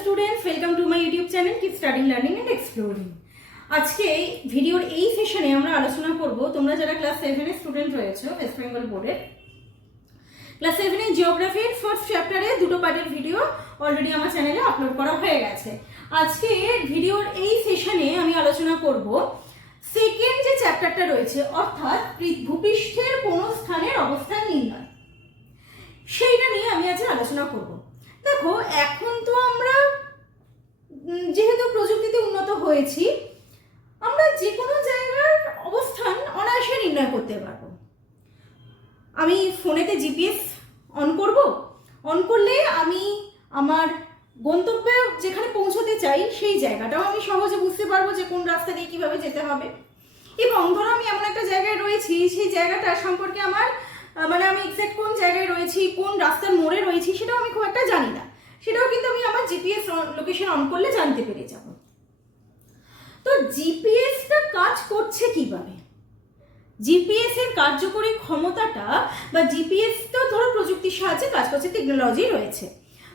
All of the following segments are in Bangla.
Students, welcome to my YouTube channel keep studying learning and exploring. আজকে ভিডিওর এই সেশনে আমরা আলোচনা করব, তোমরা যারা ক্লাস 7-এর স্টুডেন্ট রয়েছো ওয়েস্ট বেঙ্গল বোর্ডের, ক্লাস 7-এর জিওগ্রাফির ফার্স্ট চ্যাপ্টারে দুটো পার্টের ভিডিও অলরেডি আমার চ্যানেলে আপলোড করা হয়ে গেছে। আজকে ভিডিওর এই সেশনে আমি আলোচনা করব সেকেন্ড যে চ্যাপ্টারটা রয়েছে, অর্থাৎ ভূপৃষ্ঠের কোন স্থানের অবস্থান নির্ণয়, সেইটা নিয়ে আমি আজকে আলোচনা করব। দেখো, এখন তো আমরা যেহেতু প্রযুক্তিতে উন্নত হয়েছি, আমরা যে কোনো জায়গার অবস্থান অনায়াসে নির্ণয় করতে পারবো। আমি ফোনেতে জিপিএস অন করব, অন করলে আমি আমার গন্তব্যে যেখানে পৌঁছতে চাই সেই জায়গাটাও আমি সহজে বুঝতে পারবো যে কোন রাস্তা দিয়ে কীভাবে যেতে হবে। এবং ধরো আমি এমন একটা জায়গায় রয়েছি, সেই জায়গাটা সম্পর্কে আমার আমি এক্সাক্ট কোন জায়গায় রয়েছি, কোন রাস্তার মোড়ে রয়েছি, সেটাও আমি খুব একটা জানি না, সেটাও কিন্তু আমি আমার জিপিএস লোকেশন অন করলে জানতে পেরে যাব। তো জিপিএসটা কাজ করছে কিভাবে? জিপিএস এর কার্যকরী ক্ষমতাটা বা জিপিএস তো ধরো প্রযুক্তির সাহায্যে কাজ করছে, টেকনোলজি রয়েছে।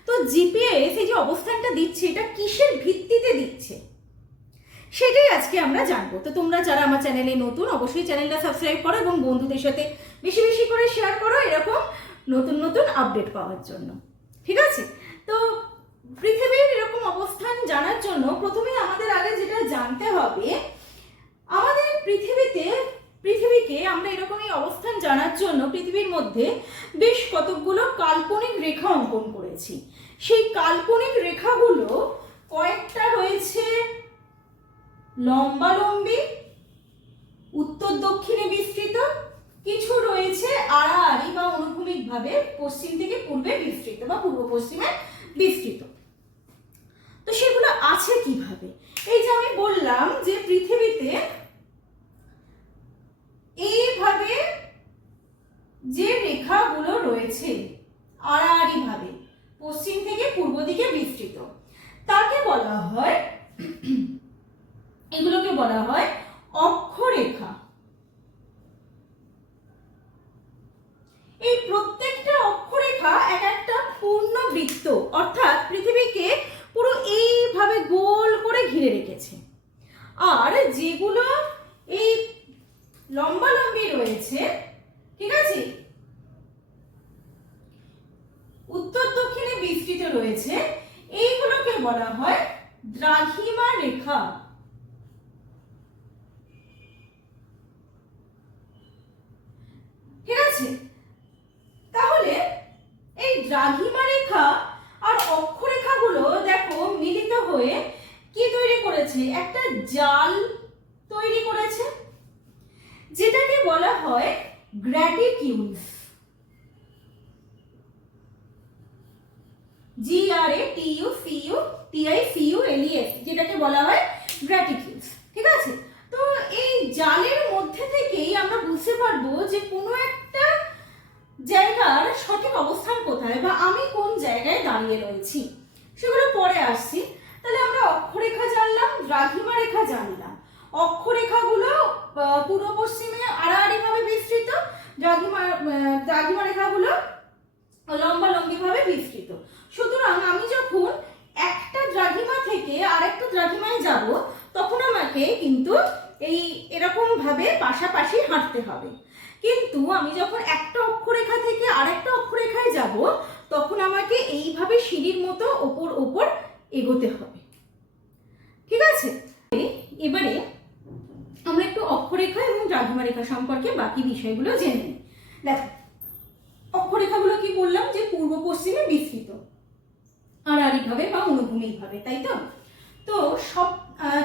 তো জিপিএস এই যে অবস্থানটা দিচ্ছে, এটা কিসের ভিত্তিতে দিচ্ছে সেটাই আজকে আমরা জানবো। তো তোমরা যারা আমার চ্যানেলে নতুন, অবশ্যই চ্যানেলটা সাবস্ক্রাইব করো এবং বন্ধুদের সাথে বেশি বেশি করে শেয়ার করো এরকম নতুন নতুন আপডেট পাওয়ার জন্য, ঠিক আছে? তো পৃথিবীর এরকম অবস্থান জানার জন্য প্রথমে আমাদের আগে যেটা জানতে হবে, আমাদের পৃথিবীকে আমরা এরকমই অবস্থান জানার জন্য পৃথিবীর মধ্যে বেশ কতগুলো কাল্পনিক রেখা অঙ্কন করেছি। সেই কাল্পনিক রেখাগুলো কয়েকটা রয়েছে লম্বালম্বী, উত্তর দক্ষিণে বিস্তৃত, কিছু রয়েছে আড়াআড়ি বা অনুভূমিকভাবে পশ্চিম থেকে পূর্বে বিস্তৃত বা পূর্ব পশ্চিমে বিস্তৃত। তো সেগুলো আছে কিভাবে? এই যে আমি বললাম যে পৃথিবীতে এইভাবে যে রেখাগুলো রয়েছে আড়াআড়ি ভাবে পশ্চিম থেকে পূর্ব দিকে বিস্তৃত, তাকে বলা হয়, এগুলোকে বলা হয় অক্ষরেখা। এই প্রত্যেকটা অক্ষরেখা এক একটা পূর্ণ বৃত্ত, অর্থাৎ পৃথিবীকে পুরো এইভাবে গোল করে ঘিরে রেখেছে। আর যেগুলো এই লম্বালম্বী রয়েছে, ঠিক আছে, উত্তর দক্ষিণে বিস্তৃত রয়েছে, এইগুলোকে বলা হয় দ্রাঘিমা রেখা। ঠিক আছে? তাহলে এই দ্রাঘিমা রেখা আর অক্ষরেখাগুলো দেখো মিলিত হয়ে কি তৈরি করেছে? একটা জাল তৈরি করেছে, যেটাকে বলা হয় গ্র্যাটিকিউলস। GRATUCULES, যেটাকে বলা হয় গ্র্যাটিকিউলস। ঠিক আছে? তো এই জালের মধ্যে থেকেই আমরা বুঝতে পারবো যে কোনো একটা জায়গার সঠিক অবস্থান কোথায় বা আমি কোন জায়গায় দাঁড়িয়ে রয়েছি, সেগুলো পরে আসছি। তাহলে আমরা অক্ষরেখা জানলাম, দ্রাঘিমা রেখা জানলাম। অক্ষরেখাগুলো পূর্ব পশ্চিমে আড়াআড়ি ভাবে বিস্তৃত, দ্রাঘিমা রেখাগুলো লম্বালম্বী ভাবে বিস্তৃত। সুতরাং আমি যখন একটা দ্রাঘিমা থেকে আরেকটা দ্রাঘিমায় যাব, তখন আমাকে কিন্তু এরকম ভাবে পাশাপাশি হাঁটতে হবে। কিন্তু আমি যখন একটা অক্ষরেখা থেকে আরেকটা অক্ষরেখায় যাব, তখন আমাকে এইভাবে সিঁড়ির মতো ওপর এগোতে হবে। ঠিক আছে? এবারে আমরা একটু অক্ষরেখা এবং দ্রাঘিমা রেখা সম্পর্কে বাকি বিষয়গুলো জেনে নিই। দেখো, অক্ষরেখাগুলো কি বললাম যে পূর্ব পশ্চিমে বিস্তৃত, আড়াআড়ি ভাবে বা অনুভূমিক ভাবে, তাই তো? তো সব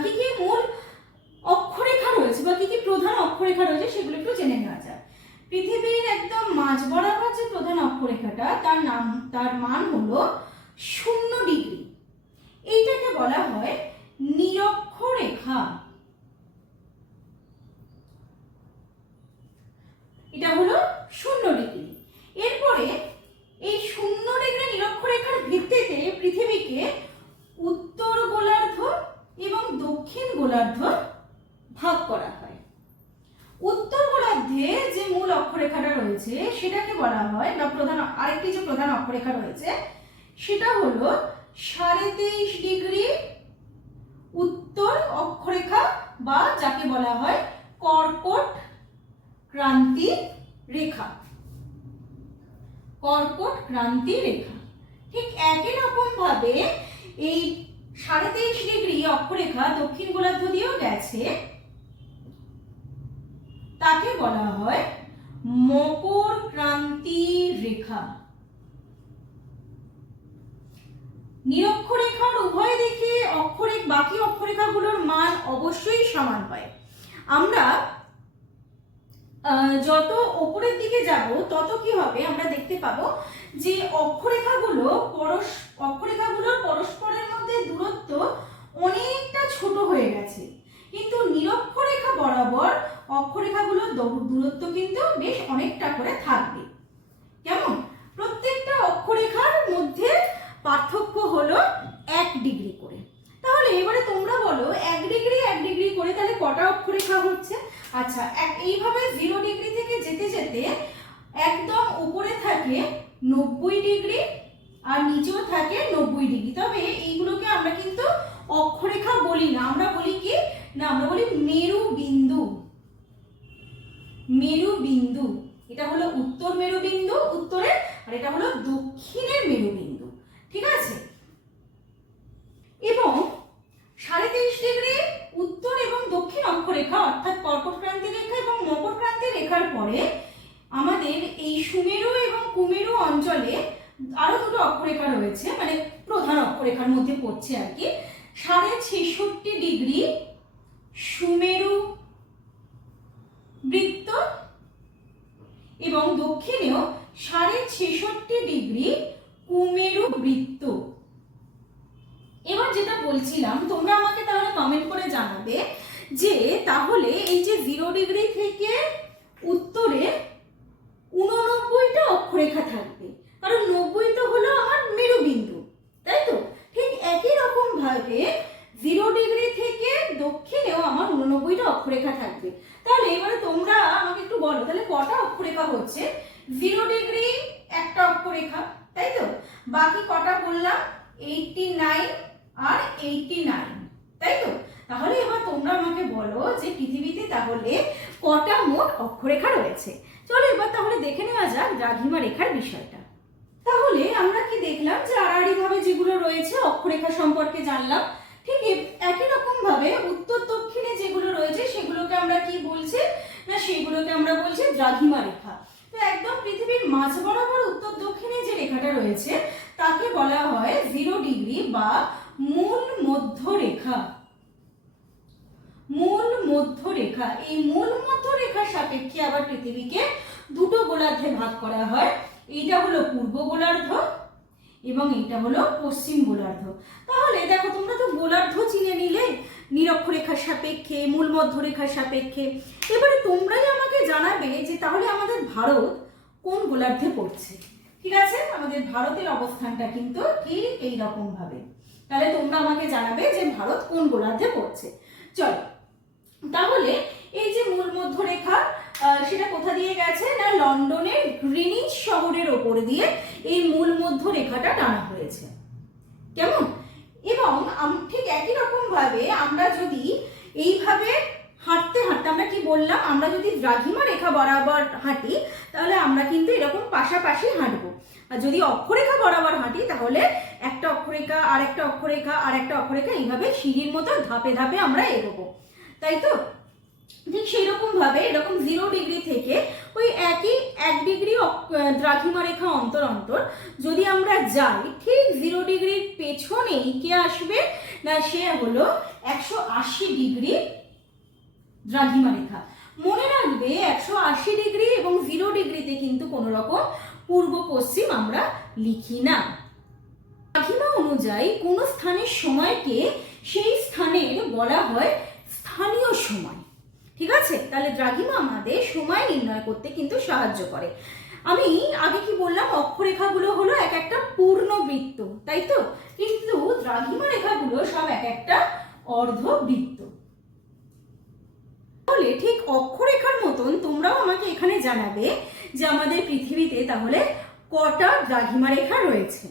কি কি মূল অক্ষরেখা রয়েছে বা কি কি প্রধান অক্ষরেখা রয়েছে সেগুলো একটু জেনে নেওয়া যায়। পৃথিবীর একদম মাঝ বরাবর যে প্রধান অক্ষরেখাটা, তার মান হলো 0 ডিগ্রি। এইটাকে বলা হয় নিরক্ষরেখা। এটা হলো 0 ডিগ্রি। এরপরে এই 0 ডিগ্রি নিরক্ষরেখার ভিত্তিতে পৃথিবীকে উত্তর গোলার্ধ এবং দক্ষিণ গোলার্ধ ভাগ করা হয়। উত্তর গোলার্ধে যে মূল অক্ষরেখাটা রয়েছে সেটাকে বলা হয়, বা আরেকটি যে প্রধান অক্ষরেখা রয়েছে সেটা হলো 23.5 উত্তর অক্ষরেখা বা যাকে বলা হয় কর্কট ক্রান্তি রেখা। কর্কট ক্রান্তি রেখা। ঠিক একই রকম ভাবে এই 23.5 অক্ষরেখা দক্ষিণ গোলার্ধ দিয়েও গেছে, তাকে বলা হয় মকর ক্রান্তি রেখা। নিরক্ষরেখার উভয় দিকে বাকি অক্ষরেখাগুলোর মান অবশ্যই সমান হয়। আমরা যত উপরের দিকে যাব তত কি হবে, আমরা দেখতে পাবো যে অক্ষরেখাগুলোর পরস্পরের মধ্যে দূরত্ব অনেকটা ছোট হয়ে গেছে, কিন্তু নিরক্ষরেখা বরাবর অক্ষরেখাগুলোর দূরত্ব কিন্তু বেশ অনেকটা করে থাকবে। কেমন? প্রত্যেকটা অক্ষরেখার মধ্যে পার্থক্য হলো 1 ডিগ্রি করে। তাহলে এবারে তোমরা বলো 1 ডিগ্রি করে তাহলে কটা অক্ষরেখা হচ্ছে? আচ্ছা, এইভাবে 0 ডিগ্রি থেকে যেতে যেতে একদম উপরে থাকে 90 ডিগ্রি আর নিচেও থাকে 90 ডিগ্রি। তবে এইগুলোকে আমরা কিন্তু অক্ষরেখা বলি না, আমরা বলি কি না, আমরা বলি মেরু বিন্দু। মেরু বিন্দু, এটা হলো উত্তর মেরু বিন্দু উত্তরে, আর এটা হলো দক্ষিণের মেরু বিন্দু। ঠিক আছে? এবং 23.5 ডিগ্রি উত্তর এবং দক্ষিণ অক্ষরেখা অর্থাৎ কর্কট ক্রান্তি রেখা এবং মকর ক্রান্তি রেখার পরে আমাদের এই সুমেরু এবং কুমেরু অঞ্চলে আরো দুটো অক্ষরেখা রয়েছে, মানে প্রধান অক্ষরেখার মধ্যে পড়ছে আর কি। 66.5 ডিগ্রি সুমেরু বৃত্ত এবং দক্ষিণেও 66.5 ডিগ্রি কুমেরু বৃত্ত। এবার যেটা বলছিলাম, তোমরা আমাকে তাহলে কমেন্ট করে জানাবে যে তাহলে এই যে 0 ডিগ্রি থেকে উত্তরে 89টা অক্ষরেখা থাকবে, কারণ 90 তো হলো আমার মেরু বিন্দু, তাই তো? ঠিক একই রকম ভাবে 0 ডিগ্রি থেকে দক্ষিণেও আমার 89টা অক্ষরেখা থাকবে। তাহলে এবারে তোমরা আমাকে একটু বলো তাহলে কটা অক্ষরেখা হচ্ছে? 0 ডিগ্রি একটা অক্ষরেখা, তাই তো? বাকি কটা বললাম? 89 আর 89, তাই তো? তাহলে এবার তোমরা আমাকে বলো যে পৃথিবীতে তাহলে কটা মোট অক্ষরেখা রয়েছে। চলো এবার তাহলে দেখে নেওয়া যাক দ্রাঘিমা রেখার বিষয়টা। তাহলে আমরা কি দেখলাম যে আড়াআড়ি ভাবে যেগুলো রয়েছে অক্ষরেখা সম্পর্কে জানলাম। ঠিক একই রকম ভাবে উত্তর দক্ষিণে যেগুলো রয়েছে সেগুলোকে আমরা কি বলছি না, সেগুলোকে আমরা বলছি দ্রাঘিমা রেখা। তো একদম পৃথিবীর মাঝ বরাবর উত্তর দক্ষিণে যে রেখাটা রয়েছে তাকে বলা হয় 0 ডিগ্রি বা মূল মধ্য রেখা। মূল মধ্য রেখা। এই মূল মধ্য রেখার সাপেক্ষে আবার পৃথিবীকে দুটো গোলার্ধে ভাগ করা হয়। এইটা হলো পূর্ব গোলার্ধ এবং এটা হলো পশ্চিম গোলার্ধ। তাহলে দেখো তোমরা তো গোলার্ধ চিনে নিলে নিরক্ষরেখার সাপেক্ষে, মূল মধ্য রেখার সাপেক্ষে। এবারে তোমরাই আমাকে জানাবে যে তাহলে আমাদের ভারত কোন গোলার্ধে পড়ছে। ঠিক আছে? আমাদের ভারতের অবস্থানটা কিন্তু ঠিক এই রকম ভাবে। তাহলে তোমরা আমাকে জানাবে যে ভারত কোন গোলার্ধে পড়ছে। চলো তাহলে এই যে মূল মধ্য রেখা সেটা কোথা দিয়ে গেছে না, লন্ডনের গ্রিনিচ শহরের ওপর দিয়ে এই মূল মধ্য রেখাটা টানা হয়েছে। কেমন? এবং ঠিক একই রকম ভাবে আমরা যদি এইভাবে হাঁটতে হাঁটতে, আমরা কি বললাম, আমরা যদি দ্রাঘিমা রেখা বরাবর হাঁটি তাহলে আমরা কিন্তু এরকম পাশাপাশি হাঁটবো। আর যদি অক্ষরেখা বরাবর হাঁটি তাহলে একটা অক্ষরেখা আর একটা অক্ষরেখা আর একটা অক্ষরেখা এইভাবে সিঁড়ির মতো ধাপে ধাপে আমরা এগোবো, তাই তো? ঠিক সেই রকম ভাবে এরকম 0 ডিগ্রি থেকে ওই একই 1 ডিগ্রি দ্রাঘিমা রেখা অন্তর অন্তর যদি আমরা যাই, ঠিক 0 ডিগ্রির পেছনেই কে আসবে না, সে হলো 180 ডিগ্রি দ্রাঘিমা রেখা। মনে রাখবে 180 ডিগ্রি এবং 0 ডিগ্রিতে কিন্তু কোনো রকম পূর্ব পশ্চিম আমরা লিখি না। দ্রাঘিমা অনুযায়ী কোন স্থানের সময়কে সেই স্থানের বলা হয় স্থানীয় সময়। ঠিক আছে? তাহলে দ্রাঘিমা আমাদের সময় নির্ণয় করতে কিন্তু সাহায্য করে। আমি আগে কি বললাম, অক্ষরেখাগুলো হলো এক একটা পূর্ণবৃত্ত, তাই তো? কিন্তু দ্রাঘিমা রেখাগুলো সব এক একটা অর্ধবৃত্ত। তাহলে ঠিক অক্ষরেখার মতন তোমরাও আমাকে এখানে জানাবে যে আমাদের পৃথিবীতে তাহলে কটা দ্রাঘিমা রেখা রয়েছে।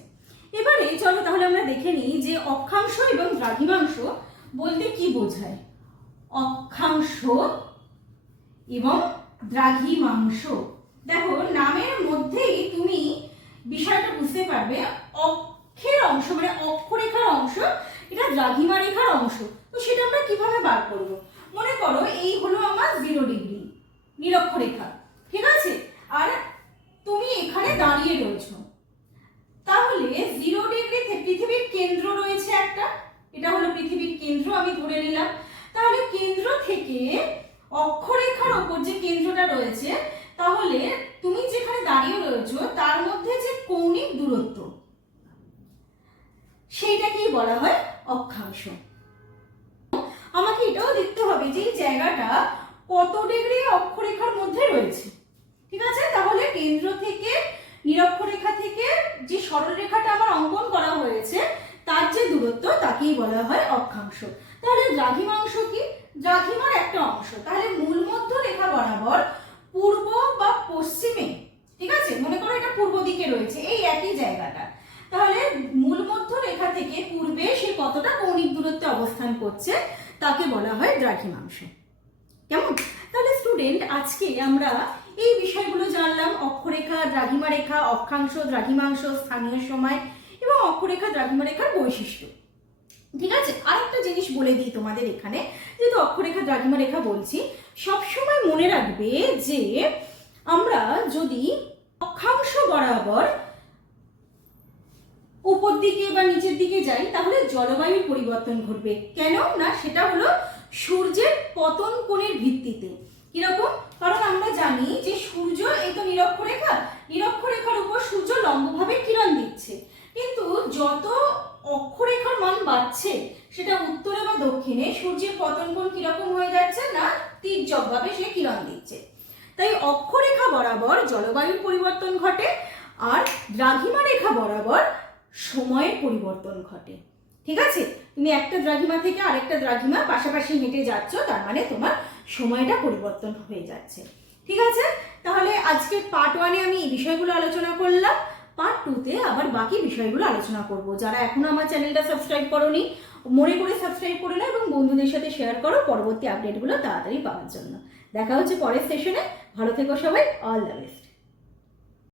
এবারে চলো তাহলে আমরা দেখে নিই যে অক্ষাংশ এবং দ্রাঘিমাংশ বলতে কি বোঝায়। অক্ষাংশ এবং দ্রাঘিমাংশ, দেখো নামের মধ্যেই তুমি বিষয়টা বুঝতে পারবে। অক্ষের অংশ মানে অক্ষরেখার অংশ, এটা দ্রাঘিমা রেখার অংশ। তো সেটা আমরা কিভাবে বার করব? মনে করো এই হলো আমার 0 ডিগ্রি নিরক্ষরেখা, ঠিক আছে? আর তুমি এখানে দাঁড়িয়ে রয়েছো, তাহলে 0 ডিগ্রিতে পৃথিবীর কেন্দ্র রয়েছে একটা, এটা হলো পৃথিবীর কেন্দ্র আমি ধরে নিলাম। তাহলে কেন্দ্র থেকে অক্ষরেখার ওপর যে কেন্দ্রটা রয়েছে, তাহলে তুমি যেখানে দাঁড়িয়ে রয়েছো তার মধ্যে যে কৌণিক দূরত্ব, সেইটাকেই বলা হয় অক্ষাংশ। আমাকে এটাও দেখতে হবে যে এই জায়গাটা কত ডিগ্রি অক্ষরেখার মধ্যে রয়েছে, ঠিক আছে? তাহলে কেন্দ্র থেকে নিরক্ষরেখা থেকে যে সরলরেখাটা আমার অঙ্কন করা হয়েছে তার যে দূরত্ব, তাকেই বলা হয় অক্ষাংশ। তাহলে দ্রাঘিমাংশ কি? দ্রাঘিমার একটা অংশ। তাহলে মূল মধ্য রেখা বরাবর পূর্ব বা পশ্চিমে, ঠিক আছে, মনে করো এটা পূর্ব দিকে রয়েছে এই একই জায়গাটা, তাহলে মূল মধ্য রেখা থেকে পূর্বে সে কতটা কৌণিক দূরত্বে অবস্থান করছে তাকে বলা হয় দ্রাঘিমাংশ। কেমন? তাহলে স্টুডেন্ট, আজকে আমরা এই বিষয়গুলো জানলাম। অক্ষরেখা, দ্রাঘিমা রেখা, অক্ষাংশ, দ্রাঘিমাংশ, স্থানীয় সময় এবং অক্ষরেখা দ্রাঘিমা রেখার বৈশিষ্ট্য, ঠিক আছে? আরেকটা জিনিস বলে দিই তোমাদের এখানে, যেহেতু অক্ষরেখা দ্রাঘিমা রেখা বলছি, সবসময় মনে রাখবে যে আমরা যদি অক্ষাংশ বরাবর উপর দিকে বা নিচের দিকে যাই তাহলে জলবায়ুর পরিবর্তন ঘটবে। কেন না? সেটা হলো সূর্যের পতন কোণের ভিত্তিতে। কিরকম? কারণ আমরা জানি যে সূর্য এই তো নিরক্ষরেখা, নিরক্ষরেখার উপর সূর্য লম্বভাবে কিরণ দিচ্ছে, কিন্তু যত অক্ষরেখার মান বাড়ছে সেটা উত্তরে বা দক্ষিণে সূর্যের পতন কোণ কিরকম হয়ে যাচ্ছে না, তির্যকভাবে সে কিরণ দিচ্ছে। তাই অক্ষরেখা বরাবর জলবায়ুর পরিবর্তন ঘটে আর দ্রাঘিমা রেখা বরাবর সময়ের পরিবর্তন ঘটে, ঠিক আছে? তুমি একটা দ্রাঘিমা থেকে আরেকটা দ্রাঘিমা পাশাপাশি হেঁটে যাচ্ছ, তার মানে তোমার সময়টা পরিবর্তন হয়ে যাচ্ছে, ঠিক আছে? তাহলে আজকে পার্ট 1-এ আমি এই বিষয়গুলো আলোচনা করলাম। পার্ট 2-তে আবার বাকি বিষয়গুলো আলোচনা করব। যারা এখনো আমার চ্যানেলটা সাবস্ক্রাইব করোনি, মনে করে সাবস্ক্রাইব করে নাও এবং বন্ধুদের সাথে শেয়ার করো পরবর্তী আপডেটগুলো তাড়াতাড়ি পাওয়ার জন্য। দেখা হচ্ছে পরের সেশনে। ভালো থেকো সবাই। All the best.